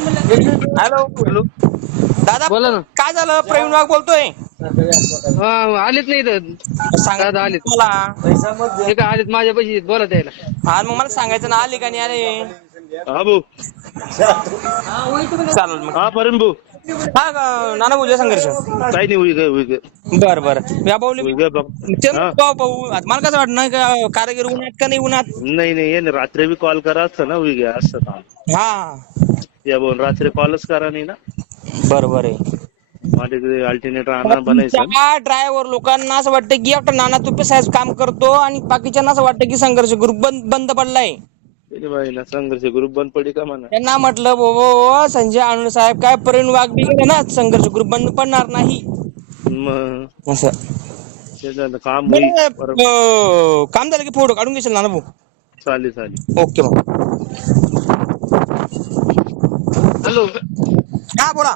Hello hello, दादा, बोला ना. काय झालं? प्रवीण वाघ बोलतोय. हा आलेत नाही इथं. दादा सांगा आलेत. मला. ते काय आलेत माझ्या पैसे बोला त्याला. हा मग मला सांगायचं ना, आले का नाही आले. हा भाऊ. चालेल मग. हा परम भाऊ. हा नाना भाऊ संघर्ष. काही नाही होईल. बर बर या भाऊली बघ. हा भाऊ मला कसं वाटत नाही का, कारागीर उन्हात का नाही उन्हात. नाही ये ना, रात्री बी कॉल करा असतं ना, उगे असतं काम. हा या बोल रात्री कॉलच करा नाही ना. बरोबर आहे. माझ्याकडे अल्टरनेटर आणा बनायचं. त्या ड्रायव्हर लोकांना असं वाटतं की आपलं नाना तुपे साहेब काम करतो, आणि बाकीच्यांना असं वाटतं की संघर्ष ग्रुप बंद पडलाय. ना संघर्ष ग्रुप बंद पडी का म्हणा. त्यांना म्हटलं बाबा संजय अणुर साहेब काय प्रवीण वाघ बी गेले ना, संघर्ष ग्रुप बंद पडणार नाही. मग असं काम होईल. काम झालं की फोटो काढून घेशील नाना भाऊ. चालेल. ओके मग. हॅलो, हा बोला.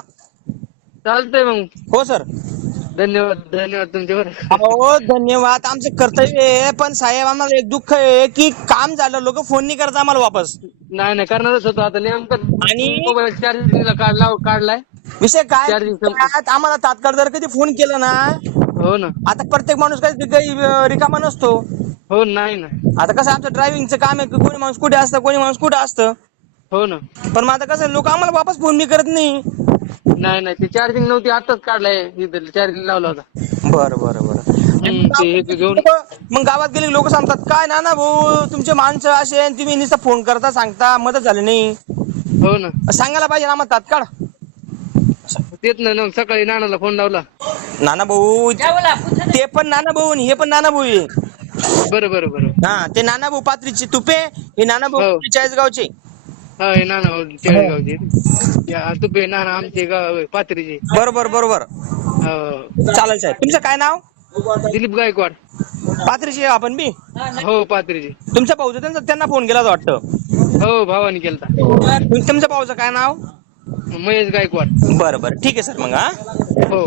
चालतंय मग. हो सर. धन्यवाद तुमच्यावर. हो धन्यवाद. आमचं कर्तव्य आहे, पण साहेब आम्हाला एक दुःख आहे की काम झालं लोक फोन नाही करत आम्हाला वापस. नाही करणारच होतो आता नेमकं. आणि मोबाईल चार्जिंगला काढलाय. विषय काय चार्जिंग आम्हाला तात्काळ जर कधी फोन केला ना, हो ना. आता प्रत्येक माणूस काही रिकामा नसतो. हो नाही ना. आता कसं आमचं ड्रायव्हिंगचं काम आहे, कोणी माणूस कुठे असतं, कोणी माणूस कुठे असतं. हो ना. पण मग आता कसं लोक आम्हाला वापस फोन बी करत नाही. नाही ती चार्जिंग नव्हती, आताच काढलाय. इथं चार्जिंग लावला होता. बरं. ते घेऊन मग गावात गेले लोक सांगतात काय नाना भाऊ तुमचे माणसं असे, तुम्ही नुसतं फोन करता सांगता मदत झाली नाही. हो ना. सांगायला पाहिजे ना आम्हाला तात्काळ. तेच ना, सकाळी नानाला फोन लावला. नाना भाऊ ते पण नाना भाऊ हे पण नाना भाऊ आहे. बरं. हा ते नाना भाऊ पात्रीचे तुपे, हे नाना भाऊ हो. चाळीसगावचे. हा हे नाना चाळीसगावचे. तुपे नाना आमचे गाव पात्रीचे. बरोबर. हो. चालेल साहेब. तुमचं काय नाव? दिलीप गायकवाड. पात्रीचे आपण बी. हो पात्रीचे. तुमच्या भाऊचं त्यांना फोन केला वाटतं. हो भावानी केलता. तुमच्या भाऊचं काय नाव? महेश गायकवाड. बरं ठीक आहे सर मग. हा हो.